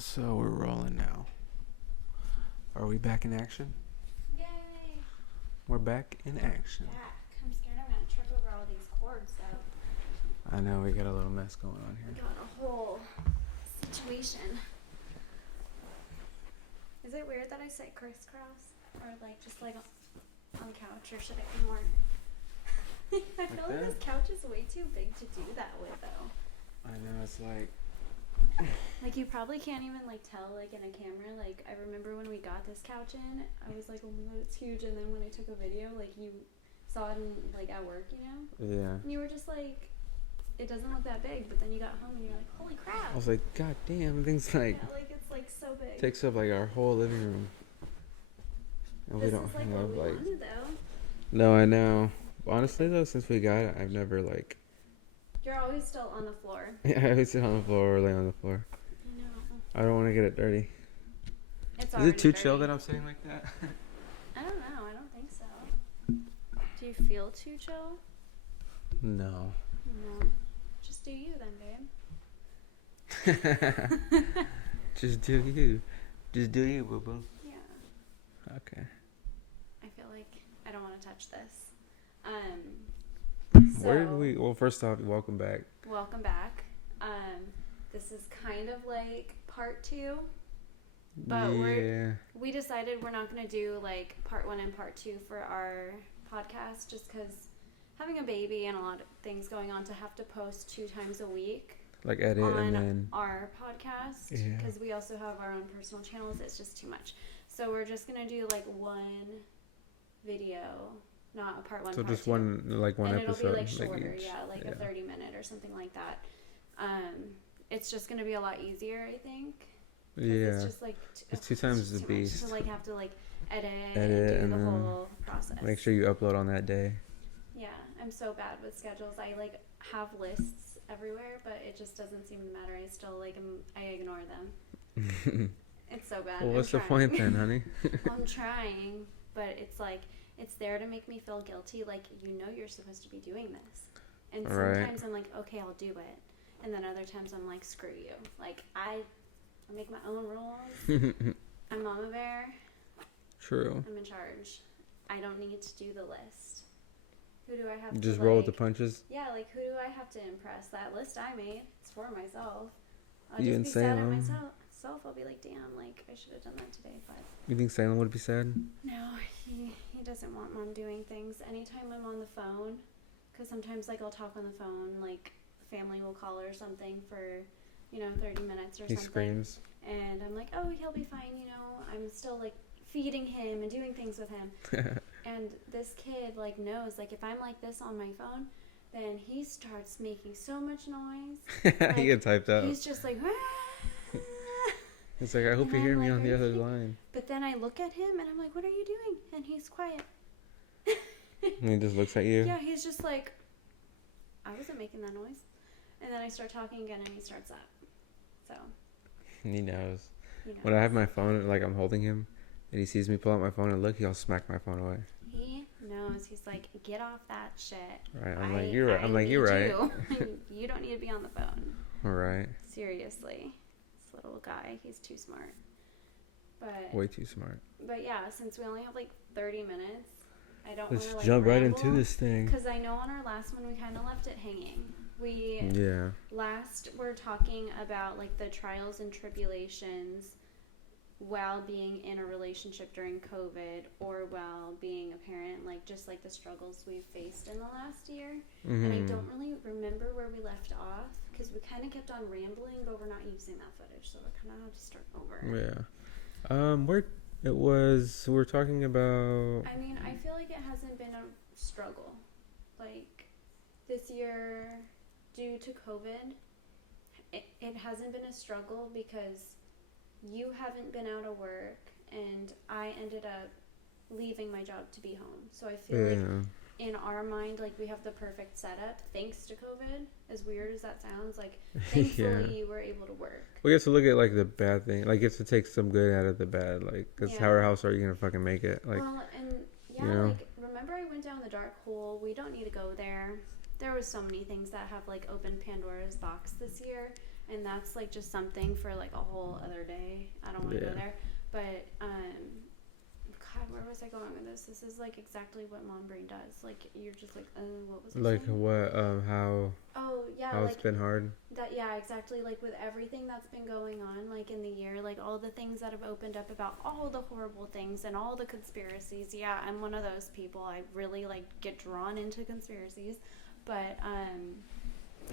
So we're rolling now. Are we back in action? Yay! We're back in action. Back. I'm scared I'm gonna trip over all these cords though. I know we got a little mess going on We here. got a whole situation. Is it weird that I say crisscross? Or like just like on the couch, or should it be more I feel like this couch is way too big to do that with though. I know, it's like Like you probably can't even like tell like in a camera. Like I remember when we got this couch in, I was like, oh my god, it's huge. And then when I took a video, like you saw it in, like at work, you know? yeah. And you were just like, it doesn't look that big. But then you got home and you're like, holy crap. I was like, god damn, things like Yeah, like it's like so big. takes up like our whole living room. And This we don't is like have what we like wanted though. No, I know. Honestly though, since we got it, I've never like You're always still on the floor. I always sit on the floor or lay on the floor. I know. I don't want to get it dirty. It's Is already it too dirty. chill that I'm saying like that? I don't know. I don't think so. Do you feel too chill? No. No. Just do you then, babe. Just do you. Just do you, boo boo. Yeah. Okay. I feel like I don't want to touch this. Where did we? Well, first off, welcome back. Welcome back. This is kind of like part 2, but we decided we're not going to do like part 1 and part 2 for our podcast, just because having a baby and a lot of things going on to have to post 2 times a week like edit on and then our podcast, because we also have our own personal channels. It's just too much. So we're just going to do like one video, not a part 1, so part just 2. one like and episode, it'll be like shorter, each. like a 30-minute or something like that. It's just gonna be a lot easier, I think. Yeah. It's just like it's 2 times the beast. To like have to like edit and do the then whole process. Make sure you upload on that day. Yeah, I'm so bad with schedules. I like have lists everywhere, but it just doesn't seem to matter. I still like I ignore them. It's so bad. Well, what's the point then, honey? I'm trying, but it's like it's there to make me feel guilty. Like you're supposed to be doing this, and sometimes I'm like, okay, I'll do it. And then other times I'm like, screw you. Like, I make my own rules. I'm Mama Bear. True. I'm in charge. I don't need to do the list. Who do I have to, just roll with the punches? Yeah, like, who do I have to impress? That list I made, it's for myself. I'll You just and be sad at Salem? myself. I'll be like, damn, like, I should have done that today, but... You think Salem would be sad? No, he doesn't want Mom doing things. Anytime I'm on the phone, because sometimes, like, I'll talk on the phone, like... family will call or something for 30 minutes or something. He screams, and I'm like, oh, he'll be fine. I'm still like feeding him and doing things with him. And this kid like knows, like, if I'm like this on my phone, then he starts making so much noise. Like, he gets hyped up. He's just like it's like, I hope you hear me on the other line. But then I look at him and I'm like, what are you doing? And he's quiet. And he just looks at you. Yeah, he's just like, I wasn't making that noise. And then I start talking again, and he starts up. So. He knows. When I have my phone, like I'm holding him, and he sees me pull out my phone and look, he'll smack my phone away. He knows. He's like, get off that shit. Right. I'm like, you're right. You're right. You don't need to be on the phone. All right. Seriously. This little guy, he's too smart. But way too smart. But yeah, since we only have like 30 minutes, I don't want Let's to like jump right ramble, into this thing. Because I know on our last one, we kind of left it hanging. We're talking about like the trials and tribulations while being in a relationship during COVID or while being a parent, like just like the struggles we've faced in the last year. Mm-hmm. And I don't really remember where we left off because we kind of kept on rambling, but we're not using that footage, so we're kind of have to start over. We're talking about... I mean, I feel like it hasn't been a struggle. Like, this year, due to COVID, it hasn't been a struggle because you haven't been out of work and I ended up leaving my job to be home. So I feel like in our mind, like, we have the perfect setup thanks to COVID. As weird as that sounds, like, thankfully you were able to work. We have to look at like the bad thing. Like, you have to take some good out of the bad. Like, because how else are you gonna fucking make it? Like, well, and like, remember I went down the dark hole. We don't need to go there. There was so many things that have like opened Pandora's box this year, and that's like just something for like a whole other day. I don't want to go there, but God, where was I going with this? This is like exactly what mom brain does. Like you're just like, what was I like saying? what how it's been hard. That exactly, like with everything that's been going on like in the year, like all the things that have opened up about all the horrible things and all the conspiracies. Yeah, I'm one of those people. I really like get drawn into conspiracies, but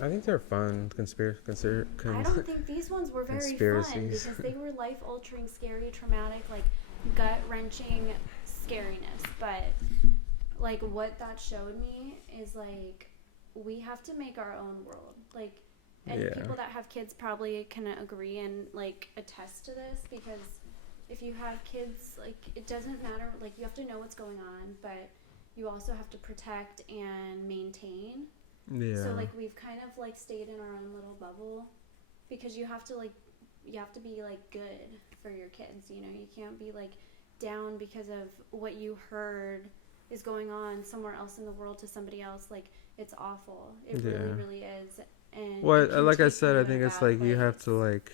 I think they're fun. I don't think these ones were very fun because they were life-altering, scary, traumatic, like gut-wrenching scariness. But like what that showed me is like we have to make our own world. Like, and people that have kids probably can agree and like attest to this, because if you have kids, like it doesn't matter. Like you have to know what's going on, but you also have to protect and maintain. Yeah. So like we've kind of like stayed in our own little bubble, because you have to be like good for your kids, you know. You can't be like down because of what you heard is going on somewhere else in the world to somebody else. Like it's awful. It really is. And like I said, I think it's like you have to like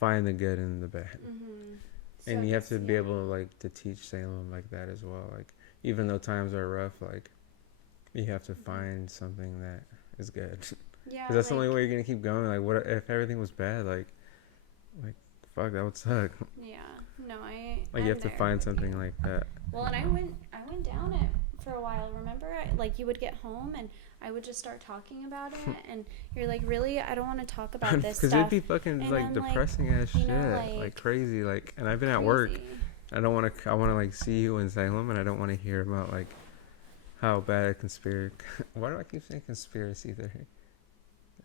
find the good in the bad. Mm-hmm. And you have to be able like to teach Salem like that as well. Like even though times are rough, like you have to find something that is good. Yeah, because that's the only way you're gonna keep going. Like, what if everything was bad? Like, fuck, that would suck. Yeah, no, you have to find something like that. Well, and I went down it for a while. Remember, like you would get home and I would just start talking about it, and you're like, really? I don't want to talk about this stuff. Because it'd be fucking and like depressing as shit, like crazy. Like, and I've been at work. I want to like see you in Salem, and I don't want to hear about like how bad conspiracy. Why do I keep saying conspiracy theory?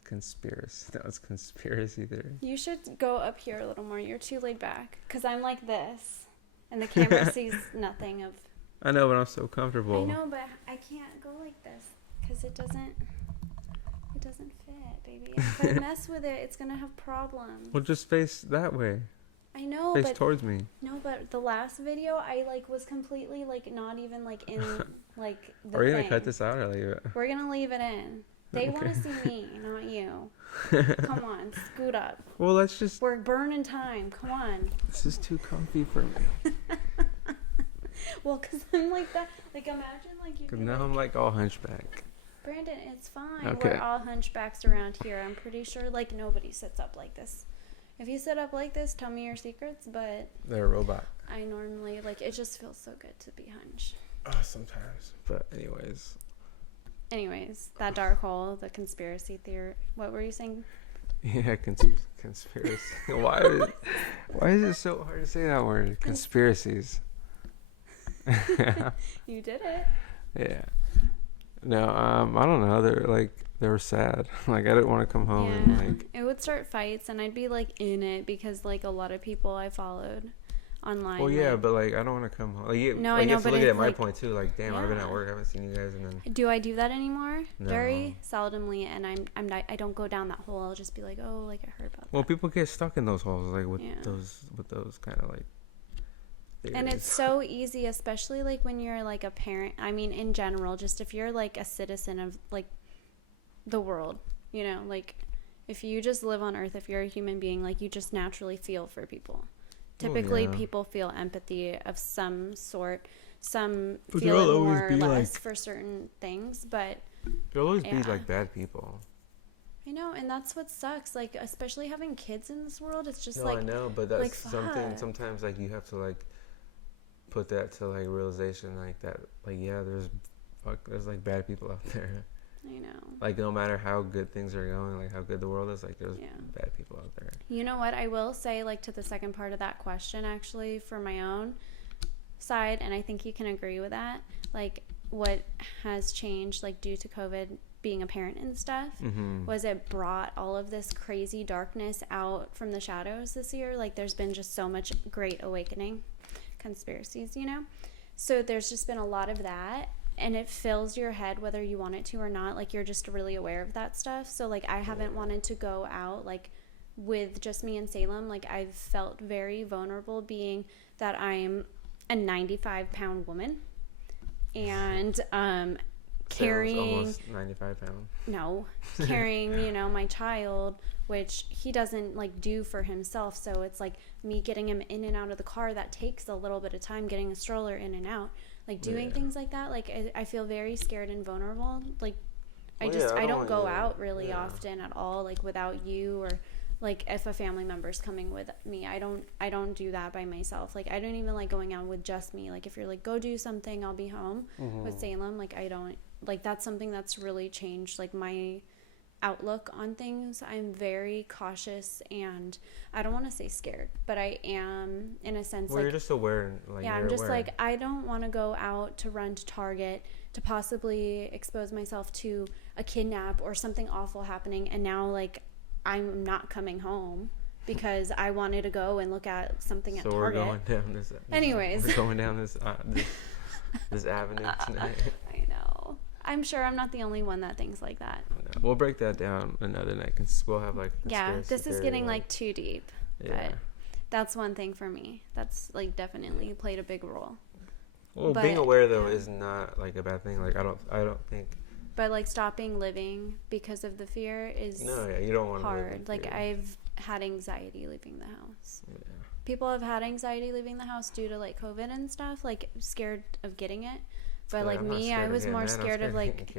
Conspiracy. No, it's conspiracy theory. You should go up here a little more. You're too laid back. Because I'm like this, and the camera sees nothing of. I know, but I'm so comfortable. I know, but I can't go like this because it doesn't fit, baby. If I mess with it, it's gonna have problems. Well, just face that way. I know, face towards me. No, but the last video, I like was completely like not even like in like the Are you gonna cut this out or leave it? We're gonna leave it in. They want to see me, not you. Come on, scoot up. Well, let's just. We're burning time. Come on. This is too comfy for me. Well, because I'm like that. Like, imagine, like, you. Because now I'm like all hunchback. Brandon, it's fine. Okay. We're all hunchbacks around here. I'm pretty sure, like, nobody sits up like this. If you sit up like this, tell me your secrets, but. They're a robot. I normally, like, it just feels so good to be hunched. Sometimes. But, Anyways, that dark hole, the conspiracy theory. What were you saying? Yeah, conspiracy. Why is it so hard to say that word? Conspiracies. You did it. Yeah. No, I don't know. They were sad. Like, I didn't want to come home and like. It would start fights, and I'd be like in it because like a lot of people I followed online. Well, yeah, but like I don't want to come home. Like, I know, but look at my point too. Like, damn, I've been at work, I haven't seen you guys, and then. Do I do that anymore? No. Very seldomly, and I'm not. I don't go down that hole. I'll just be like, oh, like I heard about that. Well, people get stuck in those holes, like with those kind of like. Theories. And it's so easy, especially like when you're like a parent. I mean, in general, just if you're like a citizen of like the world, you know, like if you just live on Earth, if you're a human being, like you just naturally feel for people. Typically, people feel empathy of some sort. Some feel it more or less for certain things, but there'll always be like bad people. I know, and that's what sucks. Like, especially having kids in this world, it's just I know, but that's something. Sometimes, like, you have to like put that to like realization, like that, like there's like bad people out there. I know. Like, no matter how good things are going, like how good the world is, like there's bad people out there. You know what? I will say, like, to the second part of that question, actually, for my own side, and I think you can agree with that, like, what has changed, like, due to COVID being a parent and stuff, was it brought all of this crazy darkness out from the shadows this year. Like, there's been just so much great awakening, conspiracies, you know? So there's just been a lot of that. And it fills your head whether you want it to or not. Like, you're just really aware of that stuff. So, like, I haven't wanted to go out, like, with just me and Salem. Like, I've felt very vulnerable being that I'm a 95-pound woman and carrying almost 95 pounds. No, carrying, you know, my child, which he doesn't like do for himself. So it's like me getting him in and out of the car. That takes a little bit of time, getting a stroller in and out, like doing things like that. Like I feel very scared and vulnerable. Like I don't go out really often at all, like without you, or like if a family member's coming with me. I don't do that by myself. Like I don't even like going out with just me. Like if you're like, go do something, I'll be home with Salem. Like I don't, like that's something that's really changed like my outlook on things. I'm very cautious, and I don't want to say scared, but I am in a sense. Well, like, you're just aware. Like, yeah, I'm just aware. Like, I don't want to go out to run to Target to possibly expose myself to a kidnap or something awful happening, and now like I'm not coming home because I wanted to go and look at something at Target. So we're going down this. Anyways, we're going down this avenue tonight. I know. I'm sure I'm not the only one that thinks like that. No, we'll break that down another night because we'll have like this is getting like too deep. Yeah. But that's one thing for me. That's like definitely played a big role. Well, but being aware though is not like a bad thing. Like I don't think. But like stopping living because of the fear is you don't want to hard. Like I've had anxiety leaving the house. Yeah. People have had anxiety leaving the house due to like COVID and stuff. Like scared of getting it. But like me, I was more scared of like,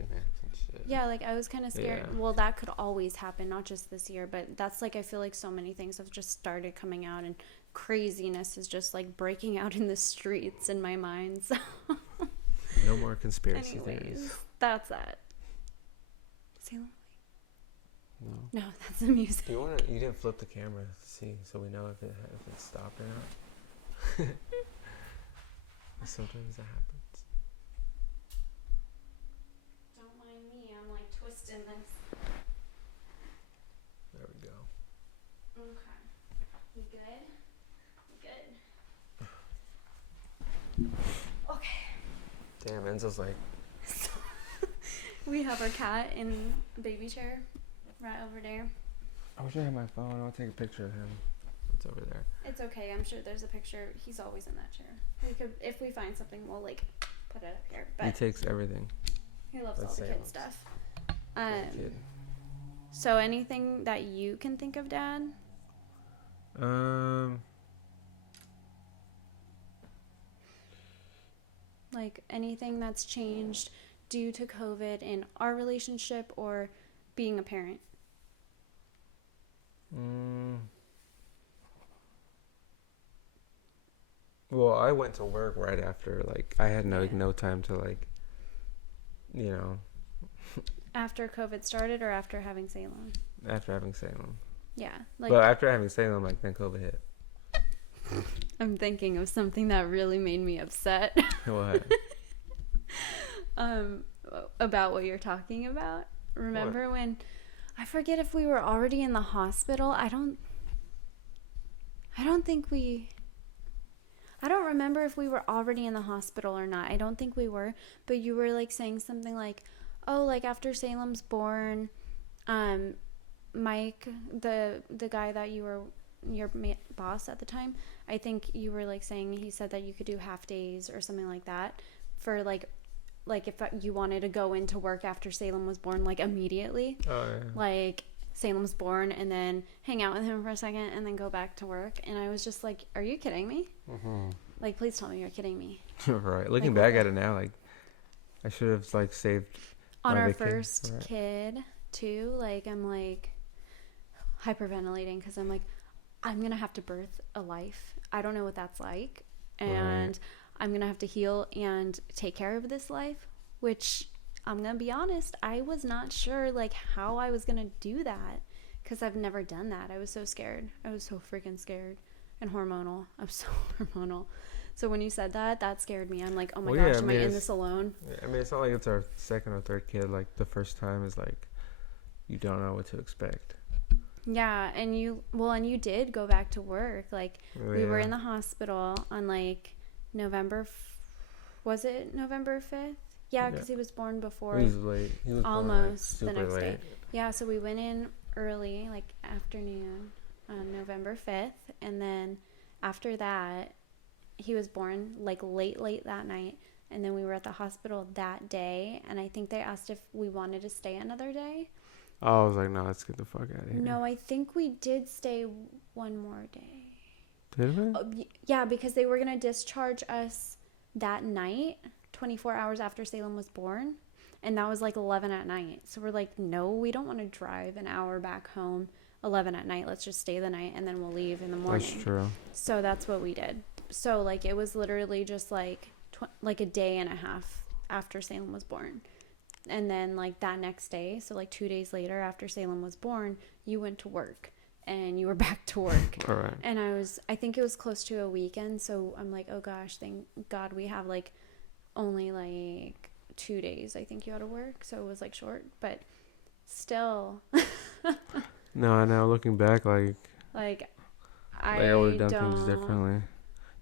yeah, like I was kind of scared. Yeah. Well, that could always happen, not just this year, but that's like, I feel like so many things have just started coming out, and craziness is just like breaking out in the streets in my mind. So. No more conspiracy theories. That's that. Salem? No, that's the music. You didn't flip the camera to see, so we know if it stopped or not. Sometimes that happens. Twisting this. There we go. Okay. You good? Okay. Damn, Enzo's like. We have our cat in the baby chair right over there. I wish I had my phone. I'll take a picture of him. It's over there. It's okay. I'm sure there's a picture. He's always in that chair. We could, if we find something, we'll like put it up here. But he takes everything. He loves all the kid stuff. So anything that you can think of, Dad? Like anything that's changed due to COVID in our relationship or being a parent? Well, I went to work right after. Like I had no time to like, you know. After COVID started or after having Salem? After having Salem. Yeah. Like, but after having Salem, like, then COVID hit. I'm thinking of something that really made me upset. What? About what you're talking about. Remember when... I forget if we were already in the hospital. I don't remember if we were already in the hospital or not. I don't think we were. But you were, like, saying something like... Oh, like after Salem's born, Mike, the guy that you were your boss at the time, I think you were like saying he said that you could do half days or something like that for like if you wanted to go into work after Salem was born, like immediately. Oh yeah. Like Salem's born and then hang out with him for a second and then go back to work. And I was just like, are you kidding me? Mm-hmm. Like, please tell me you're kidding me. Right. Looking back at it now, like I should have like saved. On our first kid, too, like, I'm, like, hyperventilating because I'm, like, I'm going to have to birth a life. I don't know what that's like. And I'm going to have to heal and take care of this life, which, I'm going to be honest, I was not sure, like, how I was going to do that because I've never done that. I was so scared. I was so freaking scared and hormonal. I'm so hormonal. So when you said that, that scared me. I'm like, oh my gosh, am I in this alone? I mean, it's not like it's our second or third kid. Like, the first time is like, you don't know what to expect. Yeah, and you did go back to work. Like, we were in the hospital on, like, was it November 5th? Yeah, because he was born before. He was late. He was almost born, like, the next late. day. Yeah, so we went in early, like, afternoon on November 5th. And then after that... He was born like late that night. And then we were at the hospital that day, and I think they asked if we wanted to stay another day. Oh, I was like, no, let's get the fuck out of here. No, I think we did stay one more day. Did we? Oh, yeah, because they were going to discharge us that night, 24 hours after Salem was born. And that was like 11 at night. So we're like, no, we don't want to drive an hour back home 11 at night. Let's just stay the night and then we'll leave in the morning. That's true. So that's what we did. So like it was literally just like like a day and a half after Salem was born. And then like that next day, so like 2 days later after Salem was born, you went to work and you were back to work. All right. And I think it was close to a weekend. So I'm like, oh gosh, thank God we have like only like 2 days I think you had to work, so it was like short, but still. No, I know, looking back, like I would have done things differently.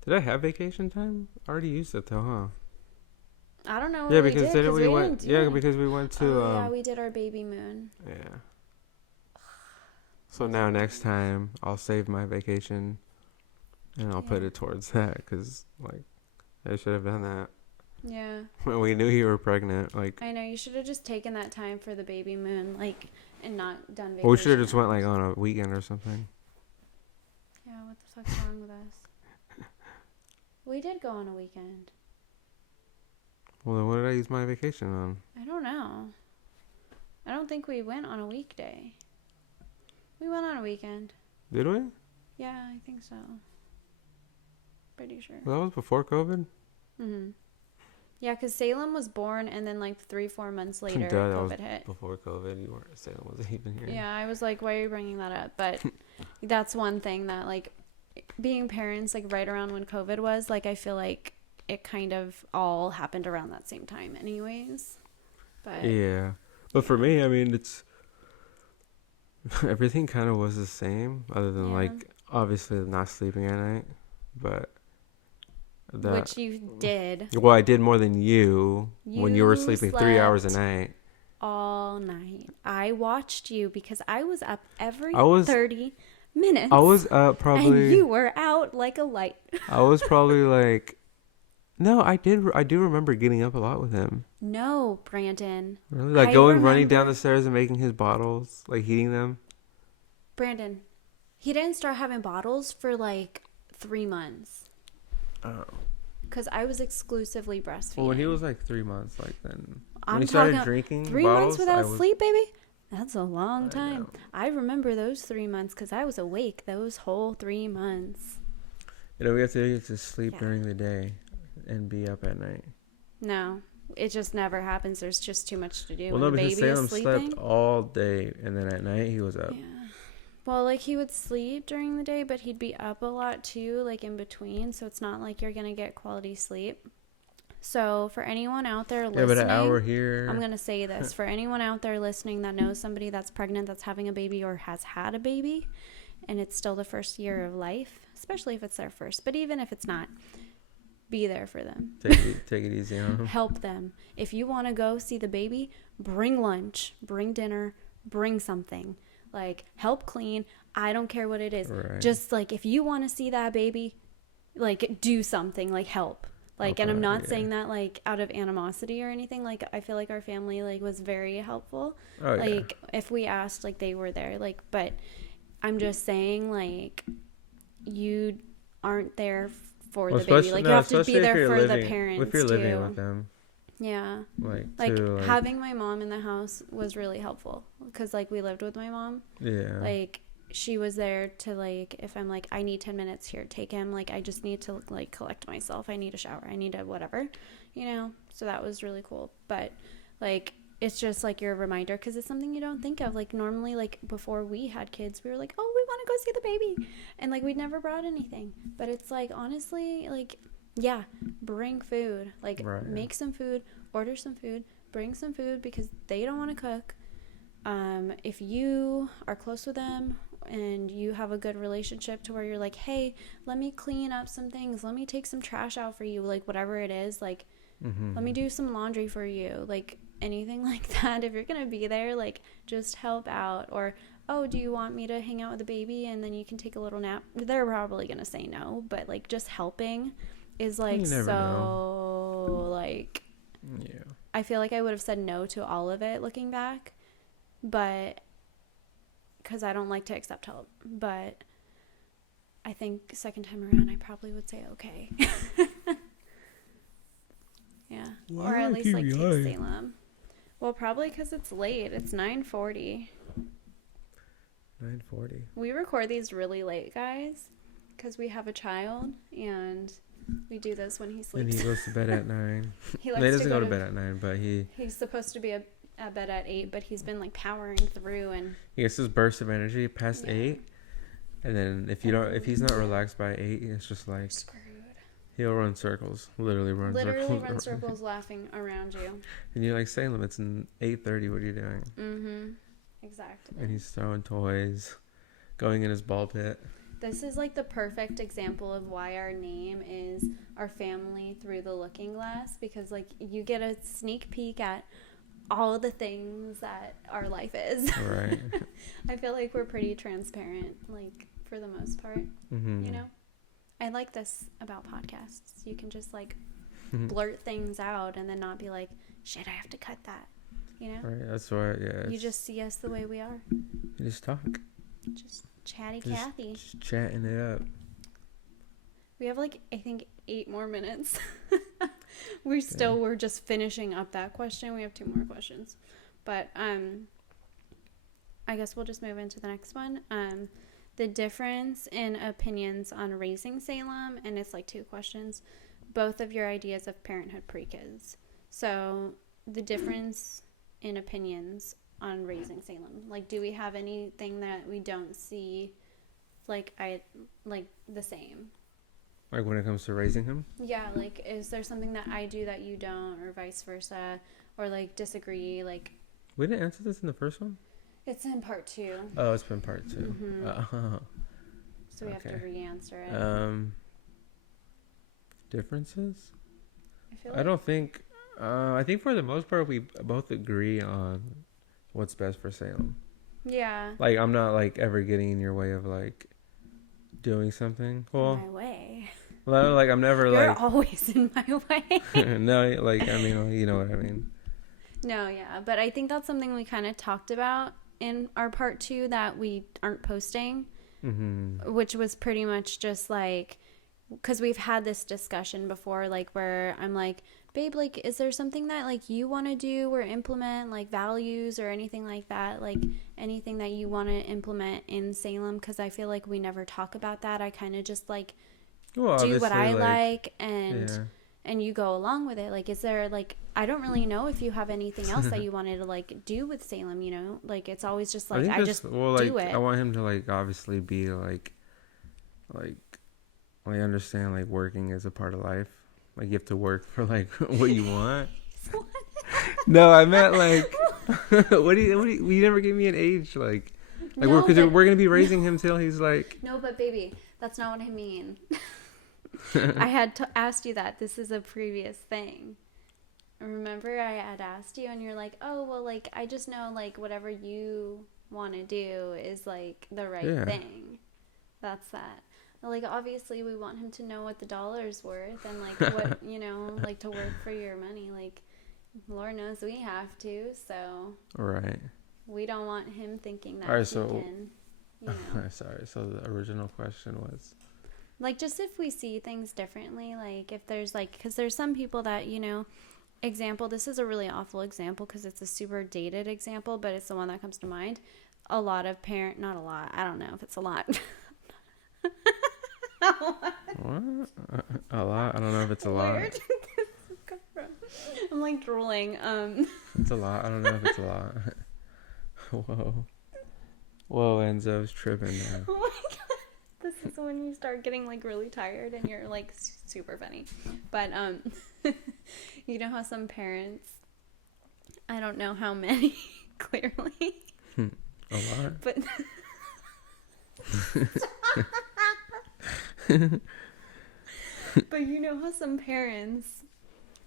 Did I have vacation time? I already used it though, huh? I don't know. Yeah, because we went to yeah, we did our baby moon. Yeah. So now next time I'll save my vacation and I'll put it towards that, because like I should have done that. Yeah. When we knew you were pregnant, like. I know, you should have just taken that time for the baby moon, like, and not done vacation. Well, we should have just went like on a weekend or something. Yeah, what the fuck's wrong with us? We did go on a weekend. Well, then what did I use my vacation on? I don't know. I don't think we went on a weekday. We went on a weekend. Did we? Yeah, I think so. Pretty sure. Well, that was before COVID? Mm-hmm. Yeah, because Salem was born, and then like 3-4 months later, Duh, COVID hit. Before COVID, Salem wasn't even here. Yeah, I was like, why are you bringing that up? But that's one thing that, like, being parents, like, right around when COVID was, like, I feel like it kind of all happened around that same time anyways. But yeah. But for me, I mean, it's... everything kind of was the same, other than, like, obviously not sleeping at night. But... which you did. Well, I did more than you when you were sleeping 3 hours a night. All night. I watched you because I was up every 30 minutes. I was up probably... and you were out like a light. I was probably like... No, I do remember getting up a lot with him. No, Brandon. Really? Like running down the stairs and making his bottles, like heating them? Brandon, he didn't start having bottles for like 3 months. Oh. Because I was exclusively breastfeeding. Well, when he was like 3 months, like then... When he started drinking 3 bottles, months without sleep, baby? That's a long time. I remember those 3 months because I was awake those whole 3 months. You know, we have to get to sleep during the day and be up at night. No, it just never happens. There's just too much to do. Well, when no, the because baby Salem is sleeping. slept all day, and then at night he was up. Yeah. Well, like, he would sleep during the day, but he'd be up a lot too, like, in between. So it's not like you're going to get quality sleep. So for anyone out there listening... Yeah, but an hour here... I'm going to say this. For anyone out there listening that knows somebody that's pregnant, that's having a baby, or has had a baby, and it's still the first year of life, especially if it's their first. But even if it's not, be there for them. Take it easy on them. Help them. If you want to go see the baby, bring lunch, bring dinner, bring something. Like, help clean. I don't care what it is. Right. Just, like, if you want to see that baby, like, do something. Like, help. Like, and I'm not saying that, like, out of animosity or anything. Like, I feel like our family, like, was very helpful. Oh, like, if we asked, like, they were there. Like, but I'm just saying, like, you aren't there for the baby. Like, you have to be there for the parents, if you're living with them. Yeah. Like having my mom in the house was really helpful because, like, we lived with my mom. Yeah. Like, she was there to, like, if I'm like, I need 10 minutes here, take him. Like, I just need to, like, collect myself. I need a shower. I need a whatever, you know? So that was really cool. But, like, it's just, like, your reminder because it's something you don't think of. Like, normally, like, before we had kids, we were like, oh, we want to go see the baby. And, like, we'd never brought anything. But it's, like, honestly, like... yeah, bring food. Like, make some food, order some food, bring some food because they don't want to cook. If you are close with them and you have a good relationship to where you're like, hey, let me clean up some things. Let me take some trash out for you. Like, whatever it is, like, let me do some laundry for you. Like, anything like that. If you're going to be there, like, just help out. Or, oh, do you want me to hang out with the baby and then you can take a little nap? They're probably going to say no, but, like, just helping is, like, so so like, yeah. I feel like I would have said no to all of it looking back, but because I don't like to accept help. But I think second time around, I probably would say okay. Yeah. Why or do I at least keep like take yawning? Salem. Well, probably because it's late. It's 9:40. 9:40. We record these really late, guys, because we have a child and we do this when he And sleeps. he goes to bed at 9. He He likes doesn't to go to bed at 9, but He's supposed to be at bed at 8, but he's been like powering through and he gets his burst of energy past 8. And then if he's not relaxed by 8, it's just like screwed. he'll run circles. Literally run circles laughing around you. And you're like, Salem, it's 8:30. What are you doing? Mm-hmm. Exactly. And he's throwing toys, going in his ball pit. This is like the perfect example of why our name is Our Family Through the Looking Glass, because like you get a sneak peek at all the things that our life is. Right. I feel like we're pretty transparent, like for the most part. Mm-hmm. You know, I like this about podcasts. You can just like blurt things out and then not be like, shit, I have to cut that. You know? Right. That's why. Yeah. You just see us the way we are. You just talk. Just chatty Cathy. Just chatting it up. We have like, I think 8 more minutes. We're just finishing up that question. We have 2 more questions. But I guess we'll just move into the next one. The difference in opinions on raising Salem, and it's like 2 questions. Both of your ideas of parenthood pre-kids. So the difference in opinions on raising Salem. Like, do we have anything that we don't see like the same? Like when it comes to raising him? Yeah, like is there something that I do that you don't, or vice versa, or like disagree? Like, we didn't answer this in the first one? it's in part 2. Oh, it's been part 2. Mm-hmm. So we have to re-answer it. Differences? I don't think I think for the most part we both agree on what's best for Salem. Yeah. Like I'm not like ever getting in your way of like doing something. Well, my way. Well, like I'm never You're always in my way. No, like I mean, you know what I mean. No, yeah, but I think that's something we kind of talked about in our part 2 that we aren't posting, which was pretty much just like, because we've had this discussion before, like where I'm like, babe, like, is there something that like you want to do or implement, like values or anything like that, like anything that you want to implement in Salem? Because I feel like we never talk about that. I kind of just like do what I like and you go along with it. Like, is there like, I don't really know if you have anything else that you wanted to like do with Salem, you know, like it's always just like I just do it. I want him to like obviously be like understand like working is a part of life. Like you have to work for like what you want. No, I meant like what do you never gave me an age like no, we're gonna be raising him till he's like. No, but baby, that's not what I mean. I had asked you that. This is a previous thing. Remember, I had asked you, and you're like, "Oh, well, like I just know, like whatever you want to do is like the right thing." That's that. Like obviously, we want him to know what the dollar's worth, and like what you know, like to work for your money. Like, Lord knows we have to. So. Right. We don't want him thinking that he can. You know. Sorry. So the original question was. Like, just if we see things differently, like, if there's, like, because there's some people that, you know, example, this is a really awful example because it's a super dated example, but it's the one that comes to mind. A lot of not a lot, I don't know if it's a lot. What? A lot? I don't know if it's a lot. Where did this come from? I'm, like, drooling. It's a lot. I don't know if it's a lot. Whoa, Enzo's tripping now. Oh, my God. This is when you start getting like really tired and you're like super funny. But you know how some parents, I don't know how many clearly. A lot. But but you know how some parents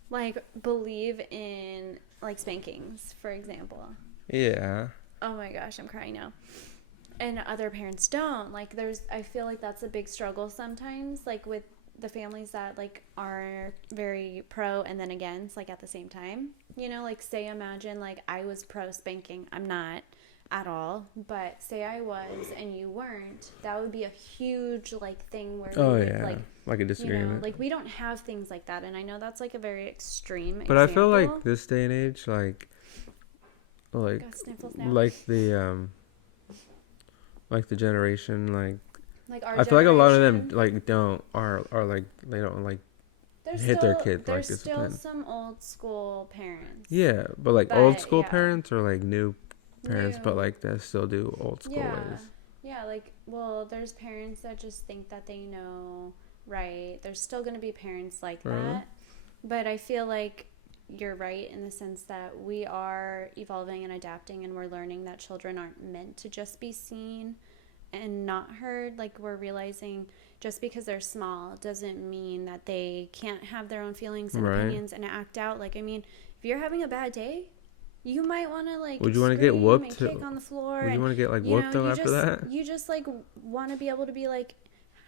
like believe in like spankings, for example. Yeah. Oh my gosh, I'm crying now. And other parents don't. Like I feel like that's a big struggle sometimes, like with the families that like are very pro and then against, like at the same time, you know, like say imagine like I was pro spanking. I'm not at all, but say I was and you weren't, that would be a huge like thing where Oh we would, yeah, like a disagreement. you know, like we don't have things like that, and I know that's like a very extreme but example. I feel like this day and age, like the generation, like our I feel like a lot of them generation, like don't are like they don't like there's hit still, their kids like there's still discipline. some old school parents. Yeah, but like But, old school yeah. parents or like new parents, but New. like that still do old school ways. Yeah, like, well, there's parents that just think that they know right. There's still going to be parents like that. But I feel like you're right in the sense that we are evolving and adapting, and we're learning that children aren't meant to just be seen and not heard. Like, we're realizing just because they're small doesn't mean that they can't have their own feelings and opinions and act out. Like, I mean, if you're having a bad day, you might want to like would you want to get whooped and kick on the floor. Would you want to get like you whooped know, though after that? You just like want to be able to be like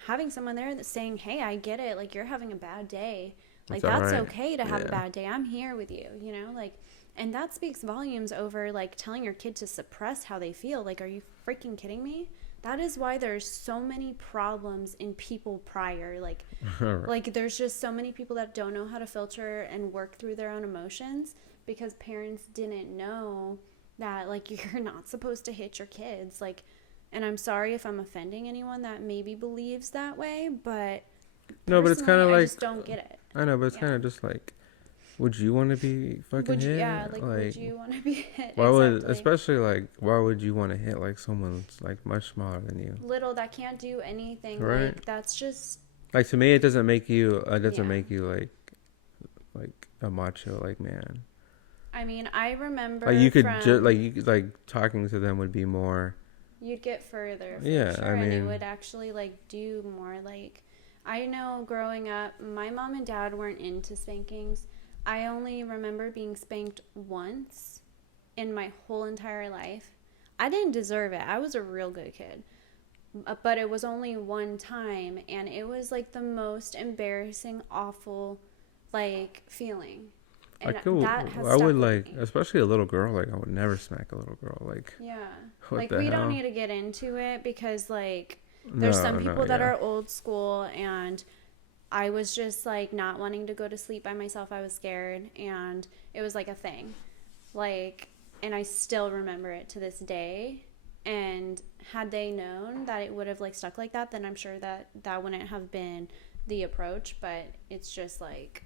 having someone there that's saying, hey, I get it, like you're having a bad day, like that's right. okay to have a bad day, I'm here with you, you know, like, and that speaks volumes over like telling your kid to suppress how they feel. Like, are you freaking kidding me? That is why there's so many problems in people prior. Like, like there's just so many people that don't know how to filter and work through their own emotions because parents didn't know that, like, you're not supposed to hit your kids. Like, and I'm sorry if I'm offending anyone that maybe believes that way, but no, but it's kind of like, I just don't get it. I know, but it's kind of just like, would you want to be fucking hit? Yeah, like would you want to be hit? Why would, especially like, why would you want to hit like someone's like much smaller than you? Little that can't do anything. Right. Like, that's just like, to me, it doesn't make you. It doesn't make you like a macho like man. I mean, I remember like you could like talking to them would be more. You'd get further. Yeah, sure, I mean, and it would actually like do more. Like, I know growing up, my mom and dad weren't into spankings. I only remember being spanked once in my whole entire life. I didn't deserve it. I was a real good kid. But it was only one time, and it was like the most embarrassing, awful like feeling. And I would like, especially a little girl, like I would never smack a little girl. Like, yeah. Like, we don't need to get into it because like there's some people that are old school, and I was just like not wanting to go to sleep by myself. I was scared, and it was like a thing. Like, and I still remember it to this day. And had they known that it would have like stuck like that, then I'm sure that that wouldn't have been the approach. But it's just like,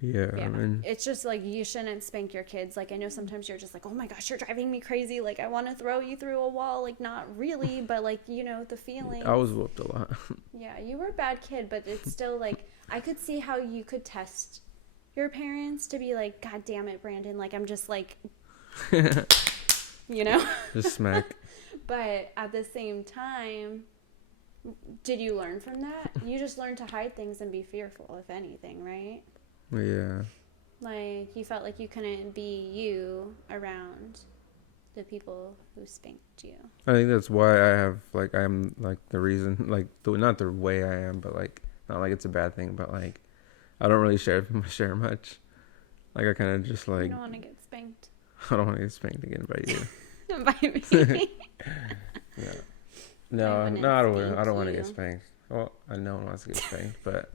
yeah, I mean, it's just like you shouldn't spank your kids. Like, I know sometimes you're just like, oh my gosh, you're driving me crazy. Like, I want to throw you through a wall. Like, not really, but like, you know, the feeling. I was whooped a lot. Yeah, you were a bad kid, but it's still like, I could see how you could test your parents to be like, God damn it, Brandon. Like, I'm just like, you know, just smack. But at the same time, did you learn from that? You just learned to hide things and be fearful, if anything, right? Yeah. Like, you felt like you couldn't be you around the people who spanked you. I think that's why I have, like, I'm, like, the reason, like, not the way I am, but, like, not like it's a bad thing, but, like, I don't really share much. Like, I kind of just, like... You don't want to get spanked. I don't want to get spanked again by you. By me? Yeah. No, I don't want to get spanked. Well, no one wants to get spanked, but...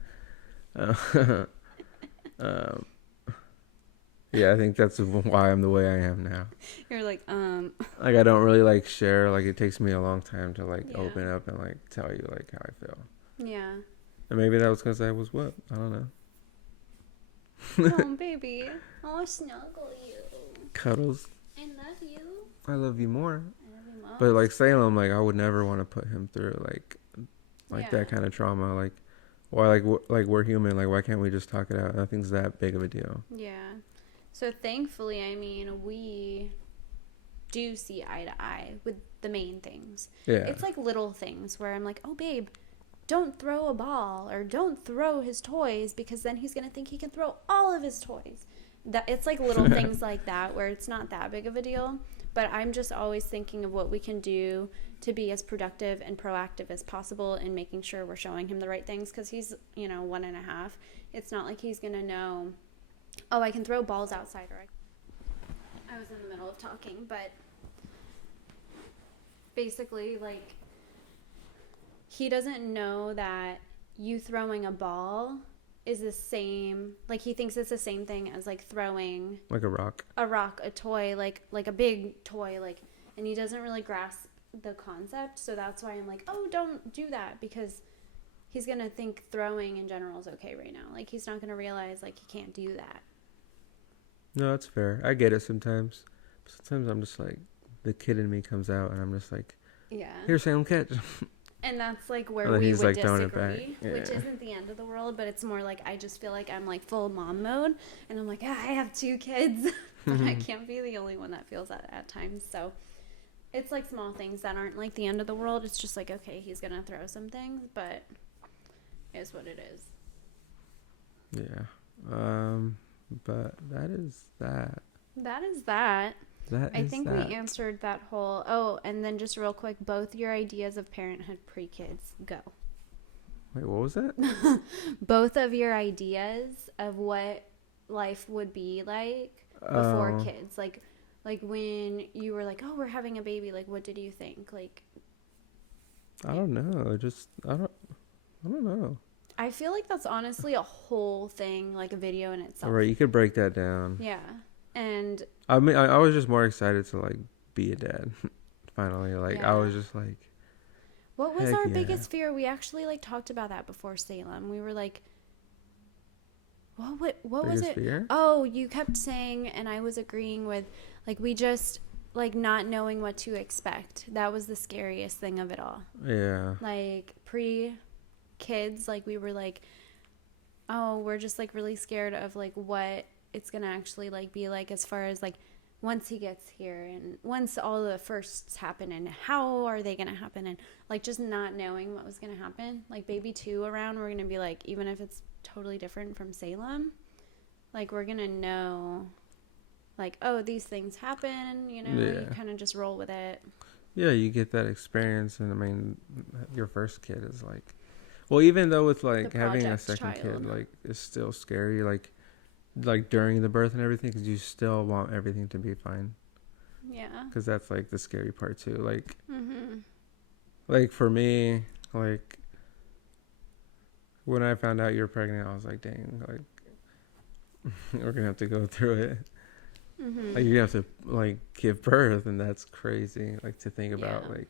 yeah, I think that's why I'm the way I am now. You're like, like, I don't really like share. Like, it takes me a long time to like open up and like tell you like how I feel. Yeah. And maybe that was because I was what? I don't know. Oh, baby, I want to snuggle you. Cuddles. I love you. I love you more. I love you most. But like Salem, like I would never want to put him through like that kind of trauma. Like, why? Like we're human. Like, why can't we just talk it out? Nothing's that big of a deal. Yeah. So thankfully, I mean, we do see eye to eye with the main things. Yeah. It's like little things where I'm like, oh, babe, don't throw a ball or don't throw his toys because then he's going to think he can throw all of his toys. That it's like little things like that where it's not that big of a deal. But I'm just always thinking of what we can do to be as productive and proactive as possible in making sure we're showing him the right things, because he's, 1.5. It's not like he's going to know, oh, I can throw balls outside. Or I was in the middle of talking, but basically, like, he doesn't know that you throwing a ball is the same, like, he thinks it's the same thing as, like, throwing like a rock, a toy, like a big toy, like, and he doesn't really grasp the concept. So that's why I'm like, oh, don't do that, because he's gonna think throwing in general is okay right now. Like, he's not gonna realize, like, he can't do that. No, that's fair. I get it sometimes. Sometimes I'm just like, the kid in me comes out and I'm just like, Yeah. here, Salem, catch. And that's, like, where And then we he's, would like, throwing it back. disagree, Yeah. which isn't the end of the world, but it's more like I just feel like I'm, like, full mom mode, and I'm like, I have 2 kids, but I can't be the only one that feels that at times. So it's, like, small things that aren't, like, the end of the world. It's just like, okay, he's gonna throw some things, but it is what it is. Yeah. But that is that. That is that. That I is think that. we answered that whole... Oh, and then just real quick, both your ideas of parenthood pre-kids, go. Wait, what was that? Both of your ideas of what life would be like before kids. Like when you were like, oh, we're having a baby, like, what did you think? Like, I don't know. I don't know. I feel like that's honestly a whole thing, like a video in itself. All right, you could break that down. Yeah. And I mean, I was just more excited to, like, be a dad. Finally, like, Yeah. I was just like, what was heck our yeah. biggest fear? We actually, like, talked about that before Salem. We were like, what was biggest it? fear? Oh, you kept saying, and I was agreeing with, like, we just, like, not knowing what to expect. That was the scariest thing of it all. Yeah. Like, pre-kids, like, we were like, oh, we're just, like, really scared of, like, what it's gonna actually, like, be like, as far as, like, once he gets here and once all the firsts happen, and how are they gonna happen, and, like, just not knowing what was gonna happen. Like, baby 2 around, we're gonna be like, even if it's totally different from Salem, like, we're gonna know, like, oh, these things happen, you Yeah. kind of just roll with it. Yeah, you get that experience, and I mean, your first kid is like, well, even though with, like, The having a project second child. kid, like, it's still scary, like during the birth and everything, because you still want everything to be fine, Yeah. because that's, like, the scary part too. Like, Mm-hmm. like for me, like, when I found out you were pregnant, I was like, dang, like, we're gonna have to go through it. Mm-hmm. Like, you have to, like, give birth, and that's crazy, like, to think about. Yeah.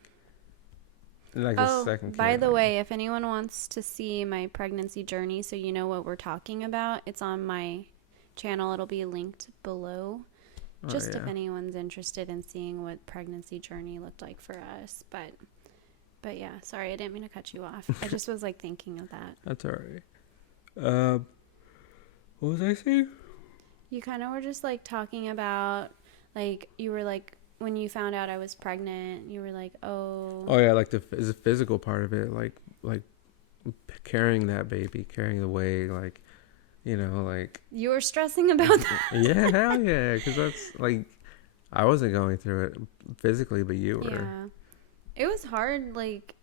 Like Oh, a second kid. by the like, way, if anyone wants to see my pregnancy journey, so you know what we're talking about, it's on my channel. It'll be linked below. oh, Just if yeah. anyone's interested in seeing what pregnancy journey looked like for us. But yeah, sorry, I didn't mean to cut you off. I just was, like, thinking of that. That's alright. What was I saying? You kind of were just, like, talking about, like, you were like, when you found out I was pregnant, you were like, oh. Oh yeah, like the physical part of it, like carrying that baby, carrying the weight, like, like. You were stressing about that. Yeah, hell yeah, because that's, like, I wasn't going through it physically, but you were. Yeah. It was hard, like,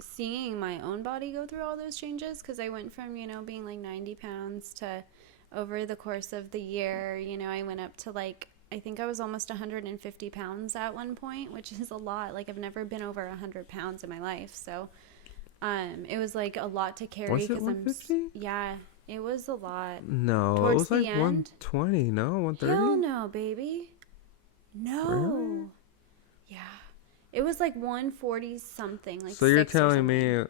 seeing my own body go through all those changes, because I went from, being, like, 90 pounds to, over the course of the year, I went up to, like, I think I was almost 150 pounds at one point, which is a lot. Like, I've never been over 100 pounds in my life. So, it was, like, a lot to carry. Was it 150? Yeah, it was a lot. No, Towards it was like the end? 120. No, 130. Hell no, baby. No. Really? Yeah. It was, like, 140 something. Like, So you're 6 or telling something. me,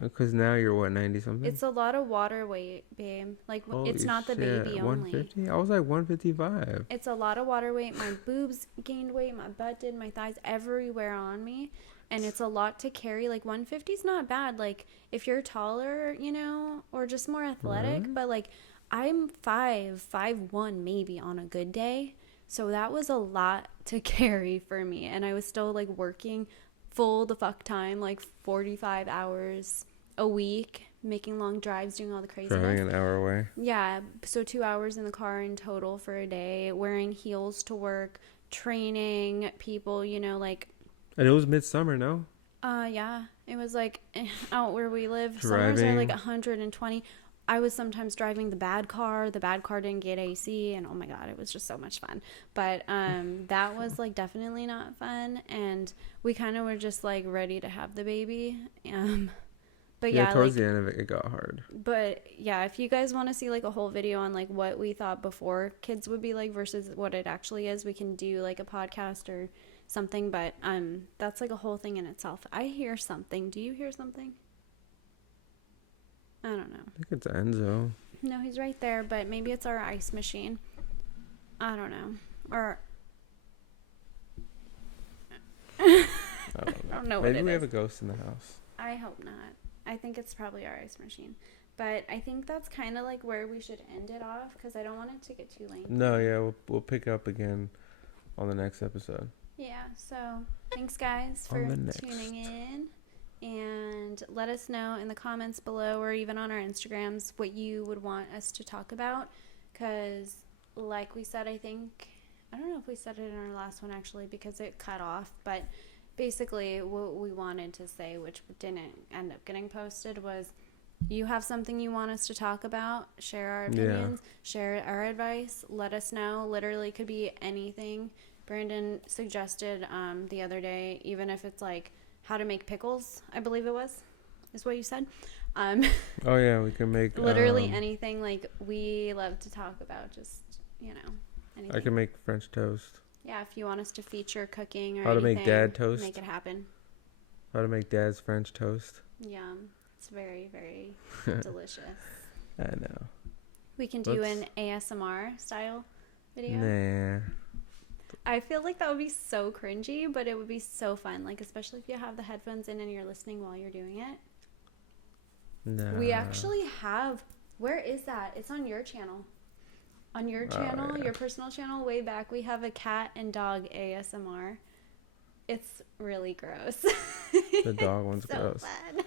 because now you're what, 90 something? It's a lot of water weight, babe. Like, it's not the baby only. 150. I was like 155. It's a lot of water weight. My boobs gained weight. My butt did. My thighs, everywhere on me. And it's a lot to carry. Like, 150 is not bad. Like, if you're taller, or just more athletic. Really? But, like, I'm 5'1" maybe on a good day. So that was a lot to carry for me. And I was still, like, working full the fuck time, like 45 hours a week, making long drives, doing all the craziness. Driving an hour away. Yeah, so 2 hours in the car in total for a day, wearing heels to work, training people, you know, like. And it was midsummer, no? Yeah, it was like out where we live. Driving. Summers are like 120. I was sometimes driving the bad car. The bad car didn't get AC, and oh my god, it was just so much fun. But that was like definitely not fun, and we kind of were just like ready to have the baby. But yeah, towards like, the end of it got hard. But yeah, if you guys want to see like a whole video on like what we thought before kids would be like versus what it actually is, we can do like a podcast or something. But that's like a whole thing in itself. I hear something. Do you hear something? I don't know. I think it's Enzo. No, he's right there, but maybe it's our ice machine. I don't know. Or I don't know. Maybe we have a ghost in the house. I hope not. I think it's probably our ice machine. But I think that's kind of like where we should end it off because I don't want it to get too late. No, yeah, we'll pick up again on the next episode. Yeah, so thanks guys for tuning in. And let us know in the comments below or even on our Instagrams what you would want us to talk about. Because like we said, I don't know if we said it in our last one actually because it cut off. But basically what we wanted to say, which didn't end up getting posted, was you have something you want us to talk about, share our opinions, share our advice, let us know. Literally could be anything. Brandon suggested the other day, even if it's like how to make pickles, I believe it was, is what you said. Oh yeah, we can make literally anything. Like we love to talk about just, you know, anything. I can make French toast. Yeah, if you want us to feature cooking or how anything, to make dad toast, make it happen. How to make dad's French toast. Yum. It's very, very delicious. I know. We can do an ASMR style video. Nah. I feel like that would be so cringy, but it would be so fun. Like, especially if you have the headphones in and you're listening while you're doing it. No. We actually have. Where is that? It's on your channel. On your channel, your personal channel, way back, we have a cat and dog ASMR. It's really gross. The dog one's so gross. Bad.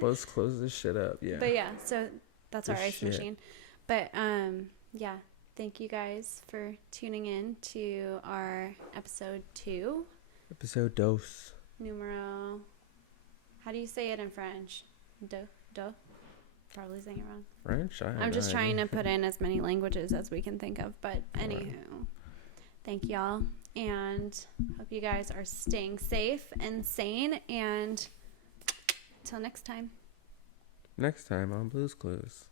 Let's close this shit up. Yeah. But yeah, so that's our ice machine. But yeah, thank you guys for tuning in to our episode 2. Episode dos. Numero. How do you say it in French? Do. Probably saying it wrong. French? I'm just trying to put in as many languages as we can think of. But anywho, thank y'all. And hope you guys are staying safe and sane. And till next time. Next time on Blue's Clues.